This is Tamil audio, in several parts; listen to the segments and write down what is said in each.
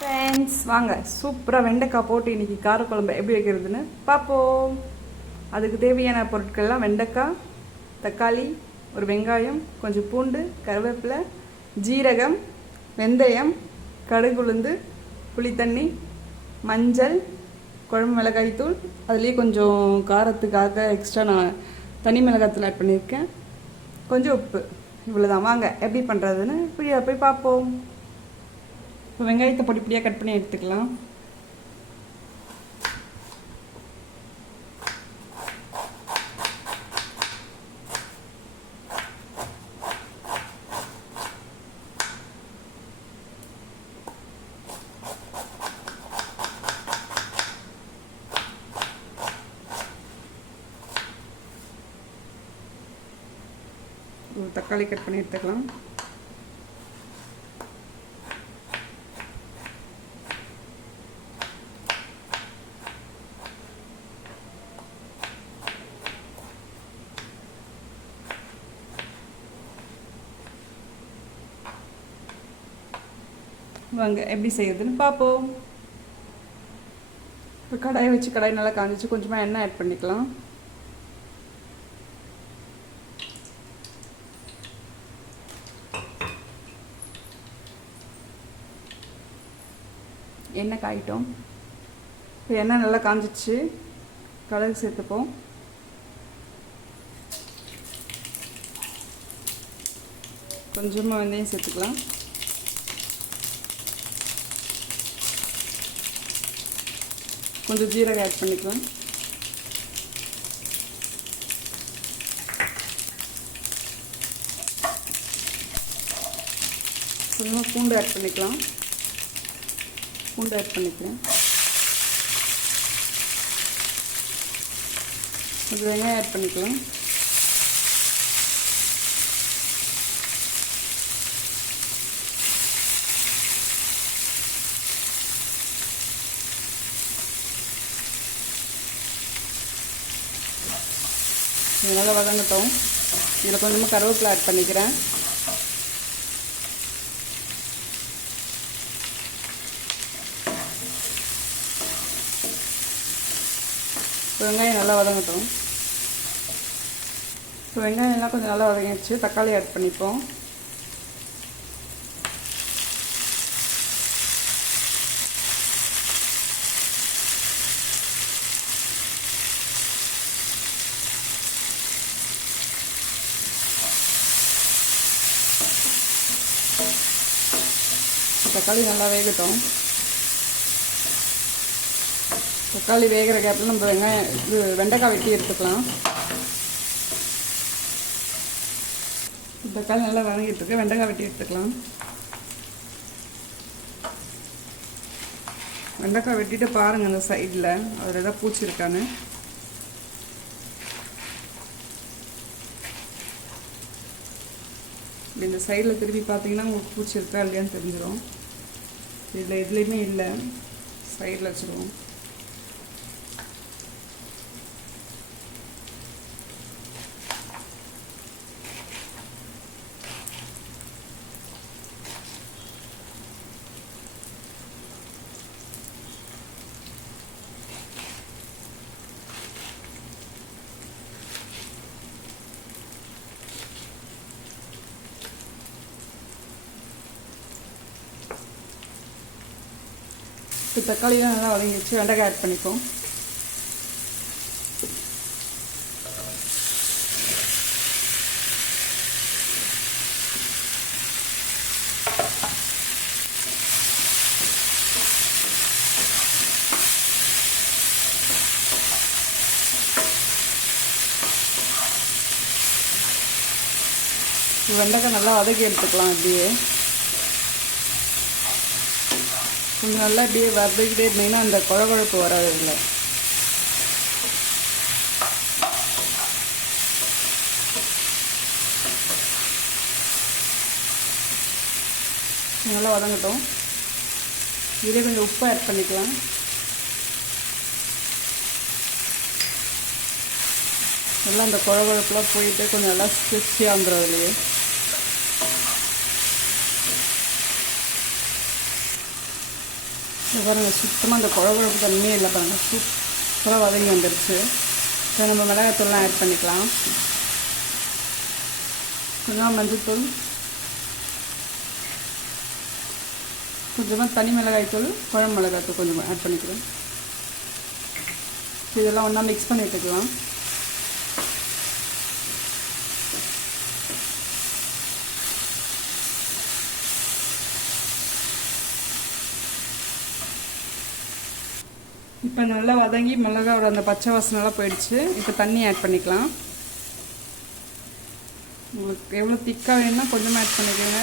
ஃப்ரெண்ட்ஸ் வாங்க சூப்பராக வெண்டைக்காய் போட்டு இன்றைக்கி காரக்குழம்பு எப்படி வைக்கிறதுன்னு பார்ப்போம். அதுக்கு தேவையான பொருட்கள்லாம் வெண்டைக்காய், தக்காளி, ஒரு வெங்காயம், கொஞ்சம் பூண்டு, கருவேப்பிலை, ஜீரகம், வெந்தயம், கடுகு, உளுந்து, புளித்தண்ணி, மஞ்சள், குழம்பு மிளகாய்த்தூள், அதுலேயே கொஞ்சம் காரத்துக்காக எக்ஸ்ட்ரா நான் தனி மிளகாய்த்தூள் ஆட் பண்ணியிருக்கேன், கொஞ்சம் உப்பு. இவ்வளோதான். வாங்க எப்படி பண்ணுறதுன்னு இப்படியா போய் பார்ப்போம். இப்போ வெங்காயத்தை பொடி பொடியாக கட் பண்ணி எடுத்துக்கலாம். ஒரு தக்காளி கட் பண்ணி எடுத்துக்கலாம். வாங்க எப்படி செய்யறதுன்னு பார்ப்போம். இப்போ கடாயை வச்சு கடாய் நல்லா காஞ்சிச்சு, கொஞ்சமாக எண்ணெய் ஆட் பண்ணிக்கலாம். எண்ணெய் காயிட்டோம். இப்போ எண்ணெய் நல்லா காஞ்சிச்சு, கடுகு சேர்த்துப்போம். கொஞ்சமாக வெந்தயம் சேர்த்துக்கலாம். கொஞ்சம் ஜீரகம் ஆட் பண்ணிக்கலாம். கொஞ்சமாக பூண்டு ஆட் பண்ணிக்கலாம். பூண்டு ஆட் பண்ணிக்கிறேன். கொஞ்சம் வெங்காயம் ஆட் பண்ணிக்கலாம். இது நல்லா வதங்கட்டும். இதில் கொஞ்சமாக கருவேப்பிலை ஆட் பண்ணிக்கிறேன். வெங்காயம் நல்லா வதங்கட்டும். இப்போ வெங்காயம் எல்லாம் கொஞ்சம் நல்லா வதங்கிடுச்சு. தக்காளி ஆட் பண்ணிப்போம். தக்காளி நல்லா வேகட்டும். தக்காளி வேகிற கேப்பில் நம்ம வெண்டைக்காய் வெட்டி எடுத்துக்கலாம். தக்காளி நல்லா வதங்கிட்டு இருக்கு, வெண்டைக்காய் வெட்டி எடுத்துக்கலாம். வெண்டைக்காய் வெட்டிட்டு பாருங்கள் அந்த சைடில் அதில் ஏதாவது பூச்சி இருக்கான்னு. இந்த சைடில் திருப்பி பார்த்தீங்கன்னா உங்களுக்கு பூச்சி இருக்கா இல்லையான்னு தெரிஞ்சிடும். இதில் எதுலேயுமே இல்லை, சைடில் வச்சுருவோம். இப்போ தக்காளியெலாம் நல்லா வதங்கிடுச்சு. வெண்டைக்காய் ஆட் பண்ணிப்போம். வெண்டைக்காய் நல்லா வதக்கி எடுத்துக்கலாம். அப்படியே கொஞ்சம் நல்லா இப்படியே வதக்கிட்டே இருந்தீங்கன்னா அந்த குழகுழப்பு வராது. இல்லை நல்லா வதங்கட்டும். இதே கொஞ்சம் உப்பு ஆட் பண்ணிக்கலாம். நல்லா அந்த குழகுழப்புலாம் போயிட்டு கொஞ்சம் நல்லா கிறிஸ்பியாக வந்துடும். அதுலேயே இது பாருங்கள், சுத்தமாக அந்த குழகுழப்பு தண்ணியே இல்லை பாருங்கள், சூப்பராக வதங்கி வந்துடுச்சு. இப்போ நம்ம மிளகாத்தூள்லாம் ஆட் பண்ணிக்கலாம். கொஞ்சமாக மஞ்சள்தூள், கொஞ்சமாக தனி மிளகாய்த்தூள், குழம்பு மிளகாய்த்தூள் கொஞ்சம் ஆட் பண்ணிக்கிறேன். இதெல்லாம் ஒன்றா மிக்ஸ் பண்ணி விட்டுக்கலாம். இப்போ நல்லா வதங்கி மிளகாவோட அந்த பச்சை வாசனைலாம் போயிடுச்சு. இப்போ தண்ணி ஆட் பண்ணிக்கலாம். உங்களுக்கு எவ்வளோ திக்காக வேணும்னா கொஞ்சமாக ஆட் பண்ணிக்கோங்க.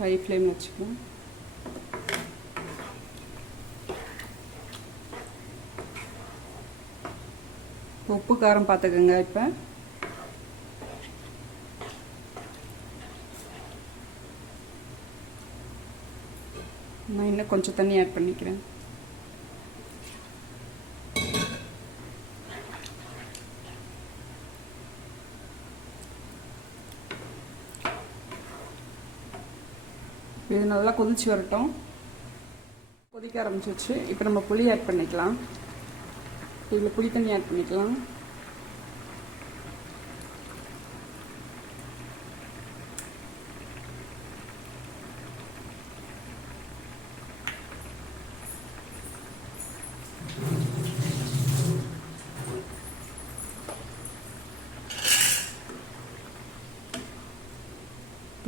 ஹை ஃப்ளேம் வச்சுக்கலாம். உப்பு காரம் பார்த்துக்கோங்க. இப்போ நான் இன்னும் கொஞ்சம் தண்ணி ஆட் பண்ணிக்கிறேன். இது நல்லா கொதிச்சு வரட்டும். கொதிக்க ஆரம்பிச்சிச்சு. இப்போ நம்ம புளி ஆட் பண்ணிக்கலாம். இதில் புளி தண்ணி ஆட் பண்ணிக்கலாம்.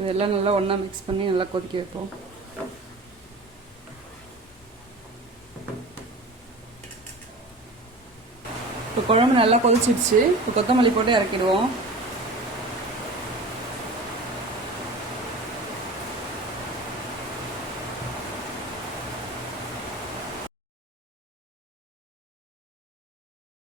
இதெல்லாம் நல்லா ஒன்றா மிக்ஸ் பண்ணி நல்லா கொதிக்க வைப்போம். இப்போ குழம்பு நல்லா கொதிச்சிடுச்சு. இப்போ கொத்தமல்லி போட்டு இறக்கிடுவோம்.